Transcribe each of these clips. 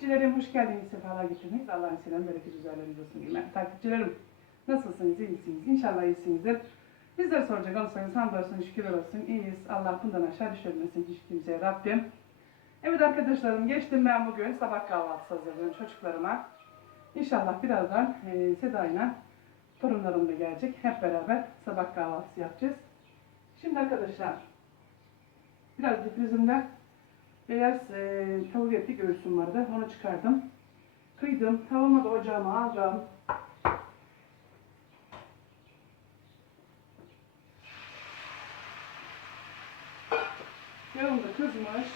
Takipçilerim, hoş geldiniz, sefalar getirdiniz. Allah'ın selam, bereket üzerlerinize olsun. Değerli takipçilerim, nasılsınız, iyi misiniz? İnşallah iyisinizdir. Bizleri soracak olursanız hamdolsun, şükürler olsun, iyiyiz. Allah bundan aşağı düşürmesin hiç kimseye Rabbim. Evet arkadaşlarım, geçtim ben bugün sabah kahvaltısı hazırlıyorum çocuklarıma. İnşallah birazdan e, Seda ile torunlarım da gelecek. Hep beraber sabah kahvaltısı yapacağız. Şimdi arkadaşlar, biraz difrizimde beyaz e, tavuk etli göğsüm vardı. Onu çıkardım. Kıydım. Tavuğumu da ocağıma aldım. Yağım da kızmış.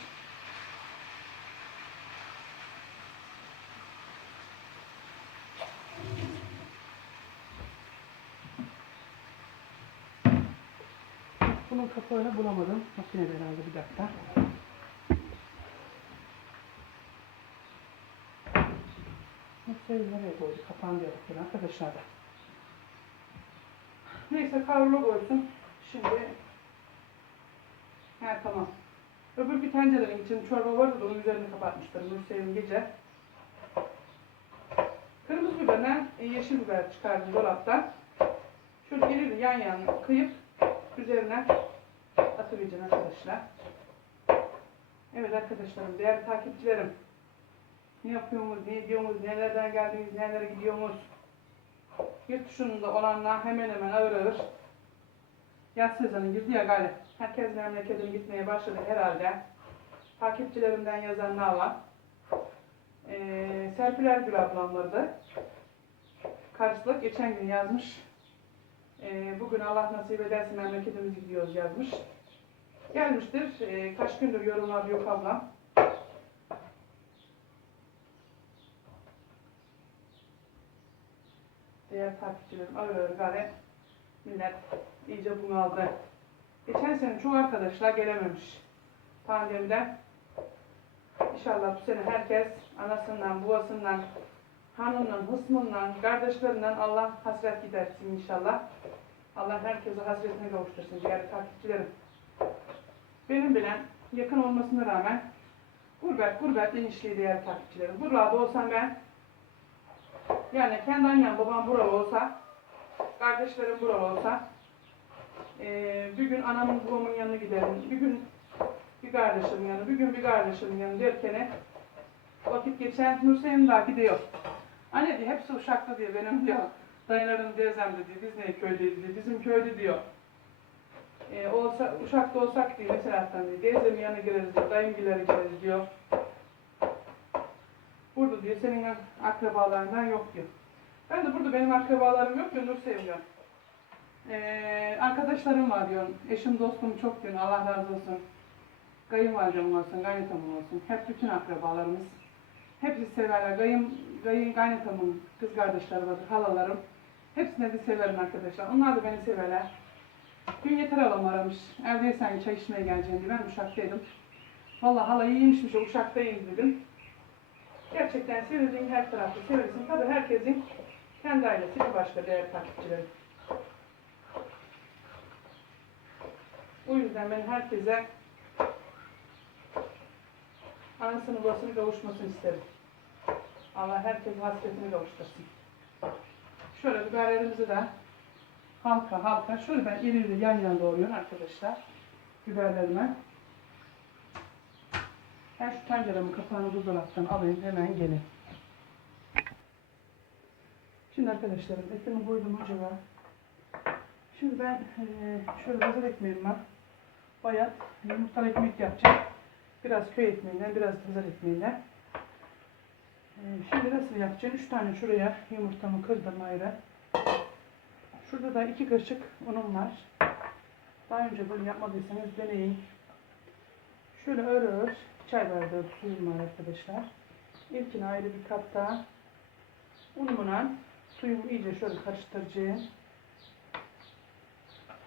Bunun kapağını bulamadım. Makinede herhalde bir dakika. Mutfağı nereye koydu? Kapağını da yapıyor arkadaşlar. Neyse kavrulu koysun. Şimdi He tamam. Öbür bir tencerenin için çorba vardı da onun üzerini kapatmıştır Nursel'in gece. Kırmızı biberle e, yeşil biber çıkardım dolaptan. Şöyle iri yan yana kıyıp üzerine atıvereceğim arkadaşlar. Evet arkadaşlarım, değerli takipçilerim. Ne yapıyorsunuz, ne ediyorsunuz, nelerden geldiniz, nelere gidiyorsunuz. Yurt dışında olanlar hemen hemen ağır ağır yaz sezonu girdi ya galiba. Herkes memleketine gitmeye başladı herhalde. Takipçilerimden yazanlar var. Ee, Serpil Ergül ablam vardı. Karşılık geçen gün yazmış. Ee, bugün Allah nasip ederse memleketimize gidiyoruz yazmış. Gelmiştir. Ee, kaç gündür yorumlar yok ablam. Diğer takipçilerim ağır gari millet iyice bunaldı. Geçen sene çoğu arkadaşlar gelememiş pandemiden. İnşallah bu sene herkes anasından, babasından, hanımından, hısmından, kardeşlerinden Allah hasret gidersin inşallah. Allah herkese hasretine kavuştursun diğer takipçilerim. Benim bilen yakın olmasına rağmen gurbet, gurbet inişliği diğer takipçilerim. Buralarda olsam ben yani kendi annem babam buralı olsa kardeşlerim buralı olsa eee, bir gün anamın babamın yanına giderim, bir gün bir kardeşimin yanına, bir gün bir kardeşimin yanına derken vakit geçen Nursel'in daha gidiyor. Anne diyor, hepsi uşakta diyor, benim diyor, dayılarım teyzem de diyor, biz ne köydeyiz diyor, bizim köyde diyor. Ee, olsa, uşakta olsak diyor, mesela diyor, teyzemin yanına gireriz diyor, dayımgilere gireriz diyor. Burada diyor, senin akrabalarından yok diyor. Ben de burada benim akrabalarım yok diyor, Nur seviyor. Ee, arkadaşlarım var diyor, eşim dostum çok diyor, Allah razı olsun. Kayınvalidem olsun, kaynatamım olsun. Hep bütün akrabalarımız. Hepsi severler. Kayın, kayın kaynatamın kız kardeşleri vardır, halalarım. Hepsine de severim arkadaşlar. Onlar da beni severler. Dün yeter halam aramış. Evdeysen çay içmeye geleceğim diye. Ben Uşak'taydım. Vallahi hala iyiymişmiş, Uşak'tayım dedim. Gerçekten sevildiğin her tarafta sevilsin. Tabii herkesin kendi ailesi bir başka değerli takipçilerim. O yüzden ben herkese anasını babasını kavuşmasını isterim. Allah herkes hasretini kavuştursun. Şöyle biberlerimizi de halka halka şöyle ben iri iri yan yana doğruyorum arkadaşlar biberlerime. Ben şu tenceremin kapağını buzdolaptan alayım hemen gelin. Şimdi arkadaşlarım etimi koydum ocağa. Şimdi ben eee, şöyle hazır ekmeğim var. Bayat yumurtalı ekmek yapacağım. Biraz köy ekmeğinden, biraz hazır ekmeğinden. Ee, şimdi nasıl yapacağım? Üç tane şuraya yumurtamı kırdım ayrı. Şurada da iki kaşık unum var. Daha önce böyle yapmadıysanız deneyin. Şöyle ağır çay bardağı suyum var arkadaşlar. İlkine ayrı bir kap daha unumla suyumu iyice şöyle karıştıracağım.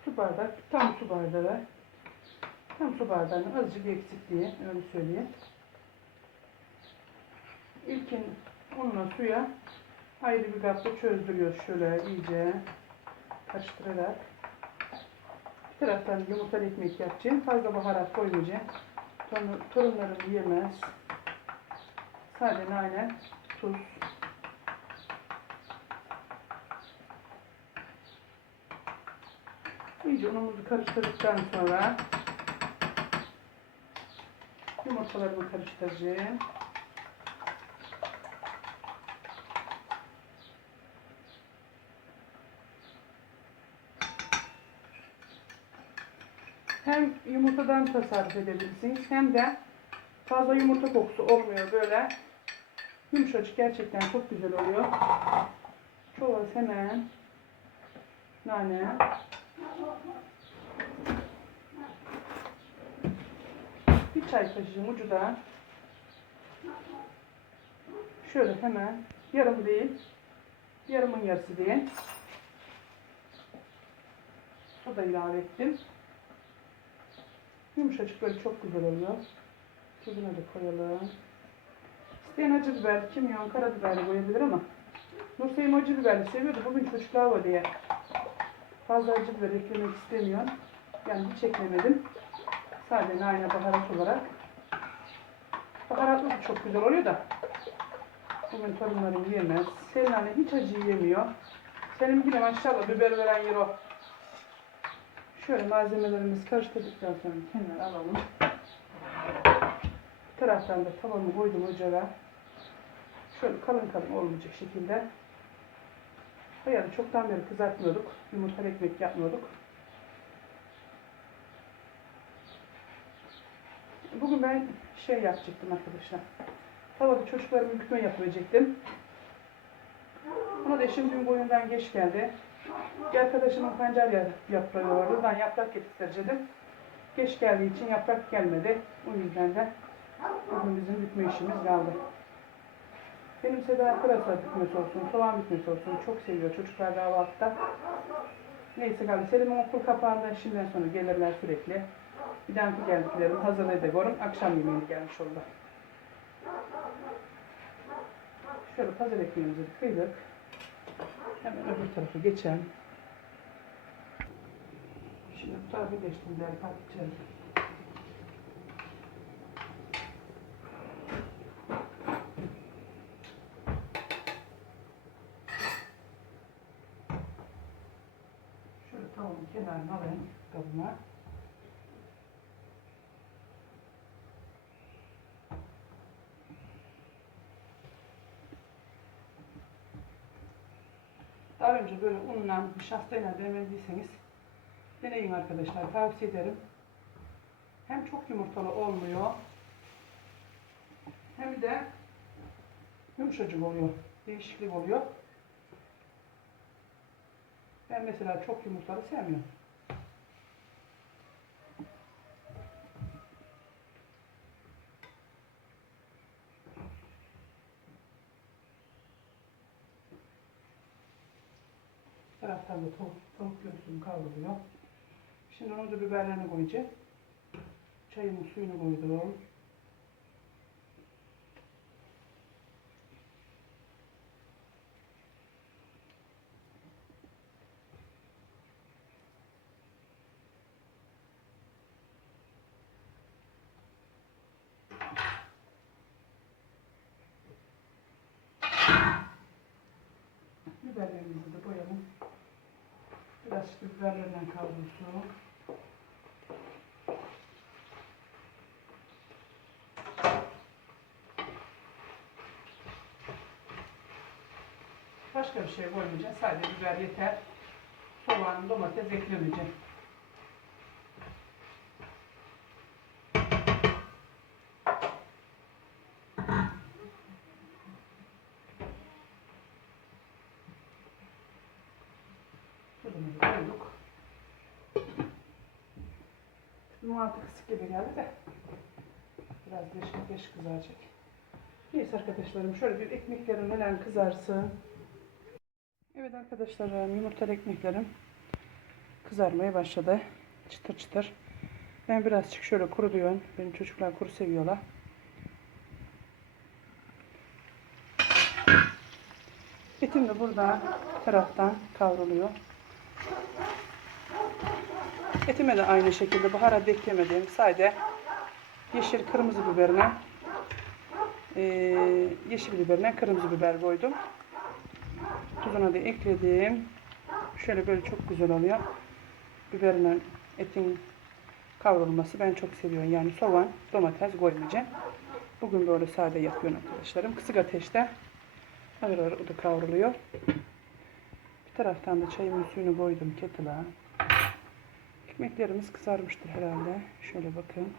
Su bardak, tam su bardağı. Tam su bardağının azıcık eksik diye öyle söyleyeyim. İlkin unla suya ayrı bir kapta çözdürüyoruz şöyle iyice karıştırarak. Bir taraftan yumurtalı ekmek yapacağım. Fazla baharat koymayacağım. Torun, torunlarım yemez. Sade nane, tuz. İyice unumuzu karıştırdıktan sonra yumurtalarımı karıştıracağım. Hem yumurtadan tasarruf edebilirsiniz hem de fazla yumurta kokusu olmuyor böyle. Yumuşacık gerçekten çok güzel oluyor. Çok az hemen nane. Bir çay kaşığı ucu da şöyle hemen yarım değil yarımın yarısı diye su da ilave ettim. Yumuşacık böyle çok güzel oluyor. Tuzunu da koyalım. İsteyen acı biber, kimyon, karabiber koyabilir ama Nurseyim acı biberli seviyordu. Bugün çocuklar var diye fazla acı biber eklemek istemiyorum. Yani hiç eklemedim. Sadece nane baharat olarak. Baharatlı da çok güzel oluyor da. Bugün torunlarım yemez. Selin anne hiç acı yemiyor. Senin bile maşallah biber veren yer o. Şöyle malzemelerimizi karıştırdıktan sonra kenara alalım. Bir taraftan da tavamı koydum ocağa. Şöyle kalın kalın olmayacak şekilde. Hayır çoktan beri kızartmıyorduk. Yumurta ekmek yapmıyorduk. Bugün ben şey yapacaktım arkadaşlar. Tavada çocuklarımı bükme yapacaktım. Ama da eşim gün boyundan geç geldi. Bir arkadaşımın pancar ya- yaprağı vardı. Oradan yaprak getirteceğim. Geç geldiği için yaprak gelmedi. O yüzden de bugün bizim bükme işimiz kaldı. Benim Seda pırasa bükmesi olsun, soğan bükmesi olsun çok seviyor çocuklar kahvaltıda. Neyse kaldı. Selim'in okul kapağında şimdiden sonra gelirler sürekli. Bir dahaki geldiklerim hazırlayacağım. Akşam yemeği gelmiş oldu. Şöyle pazar ekmeğimizi kıydık. Hemen öbür tarafa geçelim. Şimdi bu tarafı geçtim değerli takipçilerim. Şöyle tavuğun kenarına alayım kabıma. Daha önce böyle unla, nişastayla demediyseniz deneyin arkadaşlar. Tavsiye ederim. Hem çok yumurtalı olmuyor hem de yumuşacık oluyor. Değişiklik oluyor. Ben mesela çok yumurtalı sevmiyorum. Taraftan da tavuk, tavuk göğsüm kavruluyor. Şimdi onu da biberlerini koyacağım. Çayımın suyunu koydum. Biberlerimizi de koyalım. Birazcık da biberlerden kavrulsun. Başka bir şey koymayacağım. Sadece biber yeter. Soğan, domates eklemeyeceğim. Tuzumuzu koyduk. Muhatı kısık gibi geldi de biraz geç, geç kızaracak. Neyse arkadaşlarım şöyle bir ekmeklerim hemen kızarsın. Evet arkadaşlarım yumurtalı ekmeklerim kızarmaya başladı. Çıtır çıtır. Ben birazcık şöyle kuru diyorum. Benim çocuklar kuru seviyorlar. Etim de burada taraftan kavruluyor. Etime de aynı şekilde baharat eklemedim. Sadece yeşil kırmızı biberine e, yeşil biberine kırmızı biber koydum. Tuzuna da ekledim. Şöyle böyle çok güzel oluyor. Biberle etin kavrulması ben çok seviyorum. Yani soğan, domates koymayacağım. Bugün böyle sade yapıyorum arkadaşlarım. Kısık ateşte ağır ağır o kavruluyor. Bir taraftan da çayımın suyunu koydum kettle'a. Ekmeklerimiz kızarmıştır herhalde. Şöyle bakın.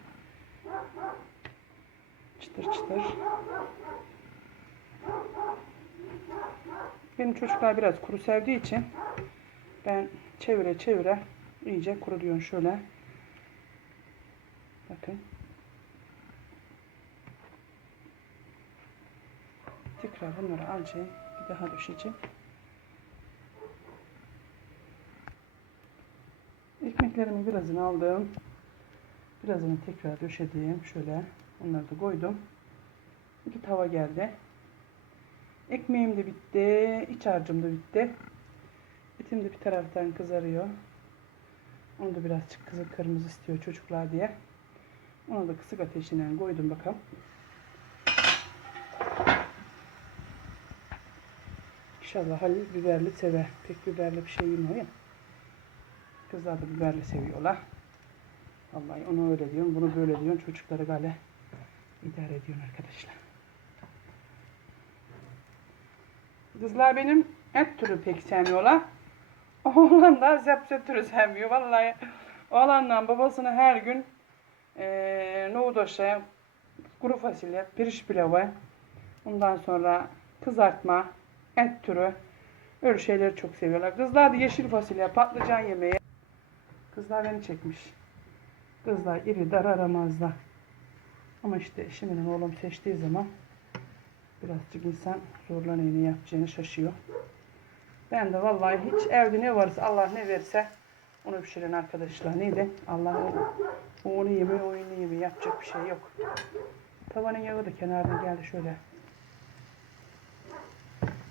Çıtır çıtır. Benim çocuklar biraz kuru sevdiği için ben çevire çevire iyice kuruluyorum şöyle. Bakın. Tekrar bunları alacağım. Bir daha düşeceğim. Ekmeklerimin birazını aldım. Birazını tekrar döşedim. Şöyle onları da koydum. İki tava geldi. Ekmeğim de bitti. iç harcım da bitti. Etim de bir taraftan kızarıyor. Onu da birazcık kızıl kırmızı istiyor çocuklar diye. Onu da kısık ateşine koydum bakalım. İnşallah Halil biberli sever. Pek biberli bir şey yemiyor ya. Kızlar da biberli seviyorlar. Vallahi onu öyle diyorum, bunu böyle diyorum. Çocukları gale idare ediyorsun arkadaşlar. Kızlar benim et türü pek sevmiyorlar. Oğlan da zepse türü sevmiyor. Vallahi oğlanla babasını her gün eee nohut aşı, kuru fasulye, pirinç pilavı, ondan sonra kızartma, et türü öyle şeyleri çok seviyorlar. Kızlar da yeşil fasulye, patlıcan yemeği. Kızlar beni çekmiş. Kızlar iri dar aramazlar. Ama işte eşimin oğlum seçtiği zaman birazcık insan zorlanıyor ne yapacağını şaşıyor. Ben de vallahi hiç evde ne varsa Allah ne verirse onu pişirin arkadaşlar. Neydi? Allah onu yemiyor, o onu yemiyor. Yapacak bir şey yok. Tavanın yağı da kenardan geldi şöyle.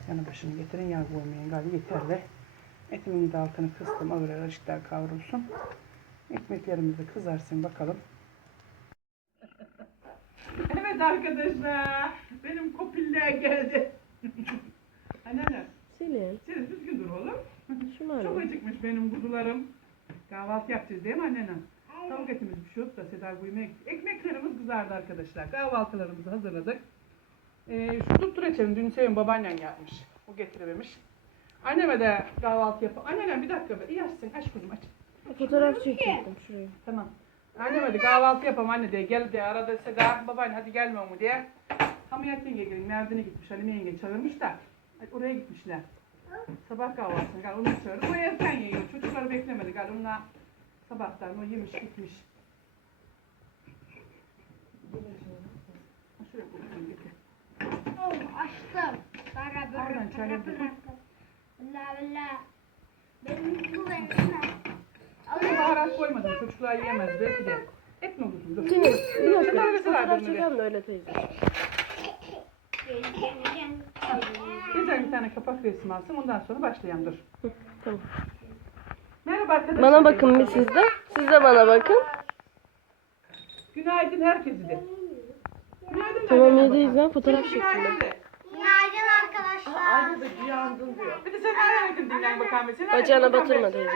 Yanı başını getirin yağ koymayın. Galiba yeterli. Etimin de altını kıstım. Ağır ağır ışıklar kavrulsun. Ekmeklerimiz de kızarsın bakalım. Evet arkadaşlar. Benim kopiller geldi. Anneanne. Selin, Senin düzgün dur oğlum. şunu Çok acıkmış benim kuzularım. Kahvaltı yapacağız değil mi anneannem? Tavuk etimiz pişiyor da Seda koymaya Ekmeklerimiz kızardı arkadaşlar. Kahvaltılarımızı hazırladık. Ee, şu tuttu reçelini dün Sevim babaannem yapmış. O getirememiş. Anneme de kahvaltı yap. Anneannem bir dakika be. Açsın. Aç kuzum aç. Fotoğraf çekecektim şuraya. Tamam. Anneme de kahvaltı yapam anne diye gel diye arada Seda babaanne hadi gelme mu diye. Hamiyet yenge gelin Merdin'e gitmiş. Halime yenge çağırmış da. Ay, Oraya gitmişler. Sabah kahvaltısını gel onu çağırdı. O erken yiyor. Çocukları beklemedi gel onunla sabahtan o yemiş gitmiş. Şuraya koyayım. Oh, açtım. Para dökün. Valla valla. Benim bu benim. Baharat koymadım. Çocuklar yiyemez belki de. Et mi olursun? Dur. Selin, bir dakika. Fotoğrafı verdim Fotoğraf bir. çekelim de öyle teyze. Güzel bir tane kapak resmi alsın. Ondan sonra başlayalım dur. Tamam. Merhaba arkadaşlar. Bana bakın bir siz de. Siz de bana bakın. Günaydın herkese de. Günaydın Tamam bakalım. ben fotoğraf Günaydın çekeyim. de. Aynı da uyandın diyor. Bir de sen nereden yakın dinlen bakalım. Sen nereden Bacağına batırma teyze.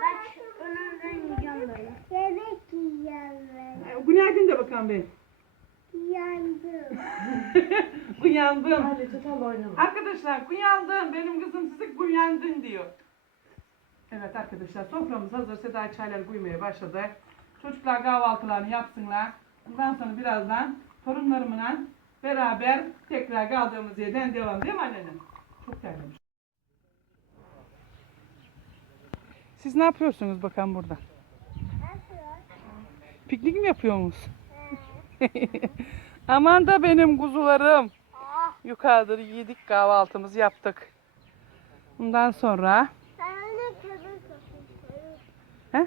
Bak önümden yiyeceğim böyle. Yemek yiyeceğim ben. Ay, Günaydın de bakalım ben. Yandım. Uyandım. Hadi tutalım oynama. Arkadaşlar uyandım. Benim kızım sizi uyandın diyor. Evet arkadaşlar soframız hazır. Seda çaylar koymaya başladı. Çocuklar kahvaltılarını yapsınlar. Ondan sonra birazdan torunlarımla beraber tekrar kaldığımız yerden devam değil mi annenim? Çok terlemiş. Siz ne yapıyorsunuz bakalım burada? Piknik mi yapıyorsunuz? Aman da benim kuzularım. Yukarıda yedik kahvaltımızı yaptık. Bundan sonra. He?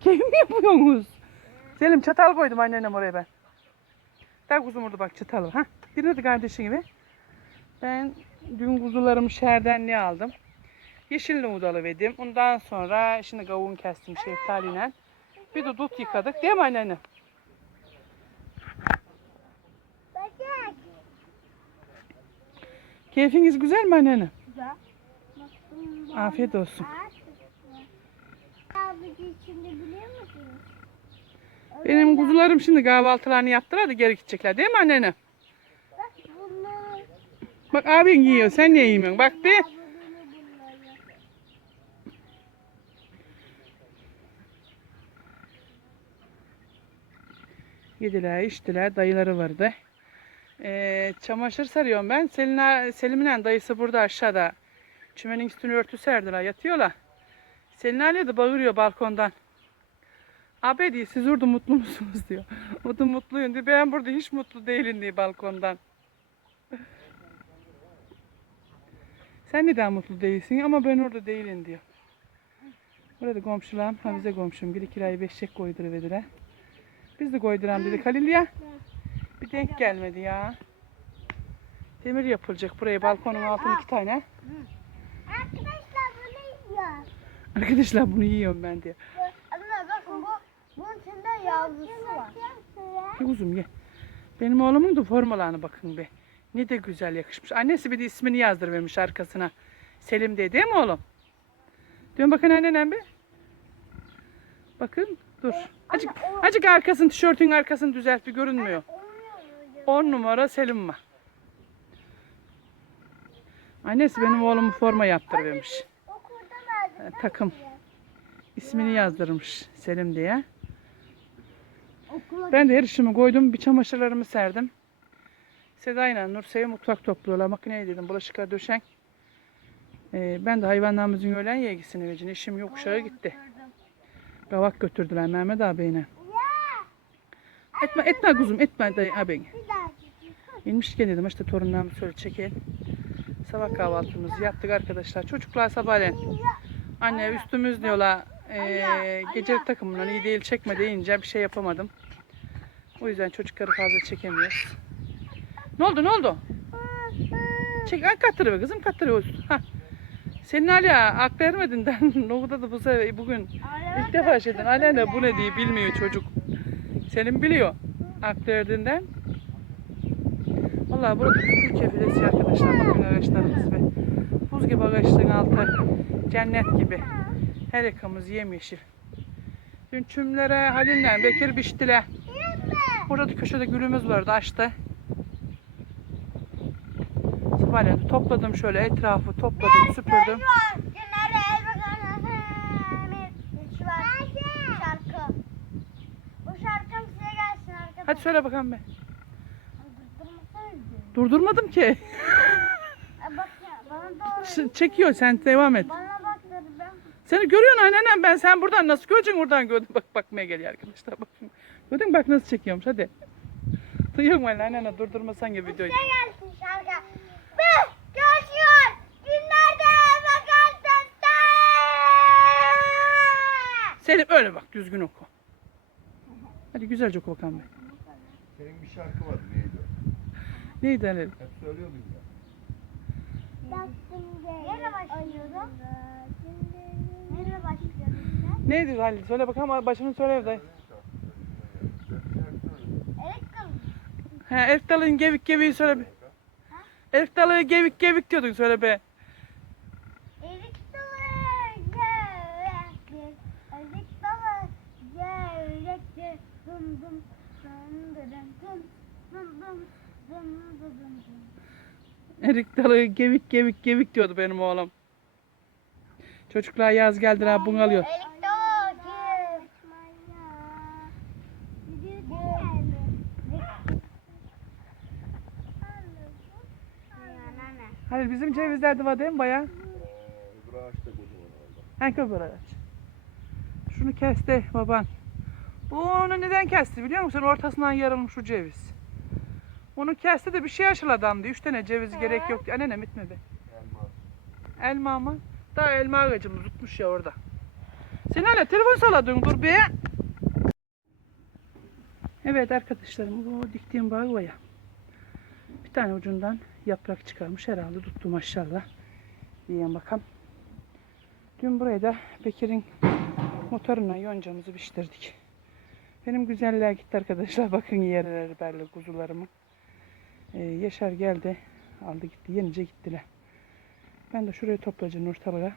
Keyif yapıyorsunuz? Selim çatal koydum annenem oraya ben. Ver kuzumurdu bak çıtalı. Ha? Birini de kardeşi gibi. Ben dün kuzularımı şerden ne aldım? Yeşil nohudalı verdim. Ondan sonra şimdi kavun kestim şeftaliyle. Bir de dut yıkadık. Değil mi anneanne? Keyfiniz güzel mi anneanne? Güzel. Afiyet olsun. Abi şimdi biliyor musun? Benim kuzularım şimdi kahvaltılarını yaptılar da geri gidecekler değil mi anneannem? Bak bunlar. Bak abin yiyor sen niye yemiyorsun? Bak bir. Yediler, içtiler. Dayıları vardı. Ee, çamaşır sarıyorum ben. Selin, Selim'in dayısı burada aşağıda. Çümenin üstünü örtü serdiler. Yatıyorlar. Selin Ali de bağırıyor balkondan. Abi diyor siz orada mutlu musunuz diyor. O da mutluyum diyor. Ben burada hiç mutlu değilim diyor balkondan. Sen neden mutlu değilsin ama ben orada değilim diyor. Burada komşularım, Hafize komşum. Bir kirayı beşek koyduruverdiler. Biz de koyduram dedik Halil ya. Bir denk gelmedi ya. Demir yapılacak buraya balkonun altına iki tane. Arkadaşlar bunu yiyor. Arkadaşlar bunu yiyorum ben diye. Bunun içinde yavrusu var. Uzun ye. Benim oğlumun da formalarına bakın be. Ne de güzel yakışmış. Annesi bir de ismini yazdırmış arkasına. Selim diye değil mi oğlum? Dön bakın annenem bir. Bakın dur. Acık, acık arkasını tişörtün arkasını düzelt bir görünmüyor. 10 numara Selim var. Annesi benim oğlumu forma yaptırmış. Verdim. Takım. İsmini yazdırmış Selim diye. Okula Ben de her işimi koydum. Bir çamaşırlarımı serdim. Seda ile Nurse'ye mutfak topluyorlar. Makineye dedim bulaşıklar döşen. Ee, ben de hayvanlarımızın öğlen yegisini vecin. İşim yok uşağı gitti. Kavak götürdüler Mehmet ağabeyine. Etme etme kuzum etme dayı daha İnmişken dedim işte torunlarımı şöyle çekelim. Sabah kahvaltımızı yaptık arkadaşlar. Çocuklar sabahleyin anne üstümüz diyorlar. Ee, gecelik takımından iyi değil çekme deyince bir şey yapamadım. O yüzden çocukları fazla çekemiyoruz. Ne oldu ne oldu? Çek ay kattırı be kızım kattırı olsun. Ha. Senin hala aklı ermediğinden Nohuda da bu sefer bugün ilk defa şeyden hala bu ne diye bilmiyor çocuk. Senin biliyor aklı erdiğinden. Vallahi burada kızıl kefilesi arkadaşlar. Bakın ağaçlarımız be. Buz gibi ağaçların altı. Cennet gibi. Her yakamız yemyeşil. Dün tümlere Halil'le Bekir biçtiler. Burada köşede gülümüz vardı açtı. Sabahleyin topladım şöyle etrafı topladım süpürdüm. Hadi söyle bakalım be. Durdurmadım ki. Çekiyor sen devam et. Bana seni görüyorsun anneannem ben sen buradan nasıl göreceksin oradan gördüm. Bak bakmaya geliyor arkadaşlar bakın. Gördün mü bak nasıl çekiyormuş hadi. Duyuyor musun anneanne durdurmasan gibi videoyu. Size gelsin şarkı. Ve coşuyor. Günlerde bakarsın sen. Selim öyle bak düzgün oku. Hadi güzelce oku bakalım. Senin bir şarkı vardı neydi o? Neydi Halil? Hep söylüyordun ya. Neyle başlıyordu? Neyle başlıyordu? Neydi Halil? Söyle bakalım başını söyle evde. He Elif Dalı'nın gevik geviği söyle bir. Elif Dalı'ya gevik gevik diyordun söyle be. Erik dalı gevrektir. Erik dalı dum dum dum dum dum dum dum dum dum dum. Erik Dalı gevik gevik gevik diyordu benim oğlum. Çocuklar yaz geldiler bunalıyor. Erik dalı gev. Halil bizim cevizler de var değil mi baya? Öbür ağaç da kocaman oldu. Hangi öbür ağaç? Şunu kesti baban. Bu onu neden kesti biliyor musun? Ortasından yarılmış şu ceviz. Onu kesti de bir şey aşıladı diye. Üç tane ceviz gerek yok diye. Annenem bitmedi. Elma. Elma mı? Daha elma ağacımız tutmuş ya orada. Sen hala telefon salladın dur be. Evet arkadaşlarım bu diktiğim bağ var ya. Bir tane ucundan yaprak çıkarmış herhalde tuttu maşallah. Diyen bakalım. Dün buraya da Bekir'in motoruna yoncamızı biçtirdik. Benim güzeller gitti arkadaşlar. Bakın yerleri belli kuzularımın. Ee, Yaşar geldi. aldı gitti. Yenince gittiler. Ben de şurayı toplayacağım ortalığa.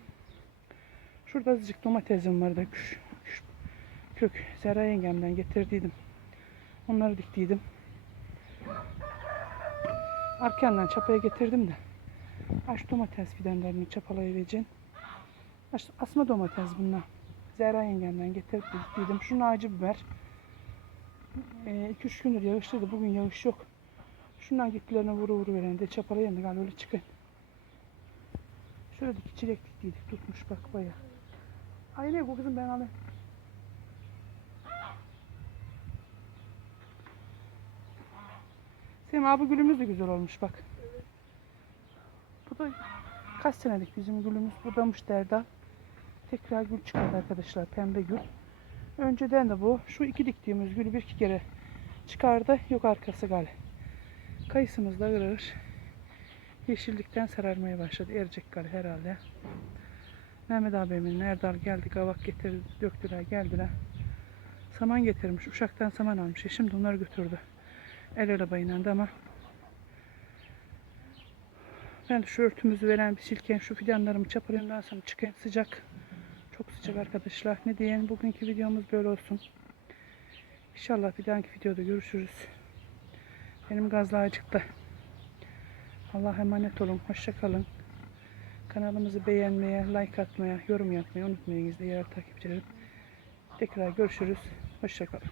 Şurada azıcık domatesim vardı. Küş, küş, kök. Zera yengemden getirdiydim. Onları diktiydim. Arkandan çapaya getirdim de. Aç domates fidanlarını çapalayıvereceğim. Aç, asma domates bunlar. Zehra yengemden getirip diktiydim. Şunun ağacı biber. 2-3 gündür yağışlıydı. Bugün yağış yok. Şundan gittilerine vuru vuru veren de çapalayan da galiba öyle çıkın. Şöyle dik çilek diktiydik. Tutmuş bak baya. Ay ne bu kızım ben alayım. Sema bu gülümüz de güzel olmuş bak. Bu da kaç senelik bizim gülümüz budamış derda. Tekrar gül çıkardı arkadaşlar pembe gül. Önceden de bu şu iki diktiğimiz gülü bir iki kere çıkardı. Yok arkası gal. Kayısımız da ığır yeşillikten sararmaya başladı. Erecek gal herhalde. Mehmet abimin Erdal geldi kavak getirdi döktüler geldiler. Saman getirmiş. Uşaktan saman almış. Şimdi onları götürdü. El arabayla da ama ben de şu örtümüzü veren bir silken şu fidanlarımı çapalayayım daha sonra çıkayım. Sıcak. Çok sıcak arkadaşlar. Ne diyeyim bugünkü videomuz böyle olsun. İnşallah bir dahaki videoda görüşürüz. Benim gazla acıktı. Allah'a emanet olun. Hoşça kalın. Kanalımızı beğenmeye, like atmaya, yorum yapmayı unutmayın değerli takipçilerim. Tekrar görüşürüz. Hoşça kalın.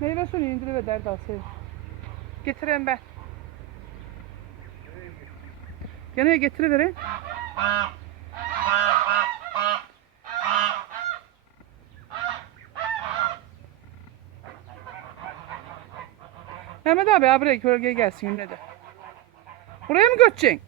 Meyve suyu indiri ve derdi alsaydı. Getireyim ben. Gene getirivereyim. Mehmet abi buraya gölgeye gelsin yine de. Buraya mı göteceksin?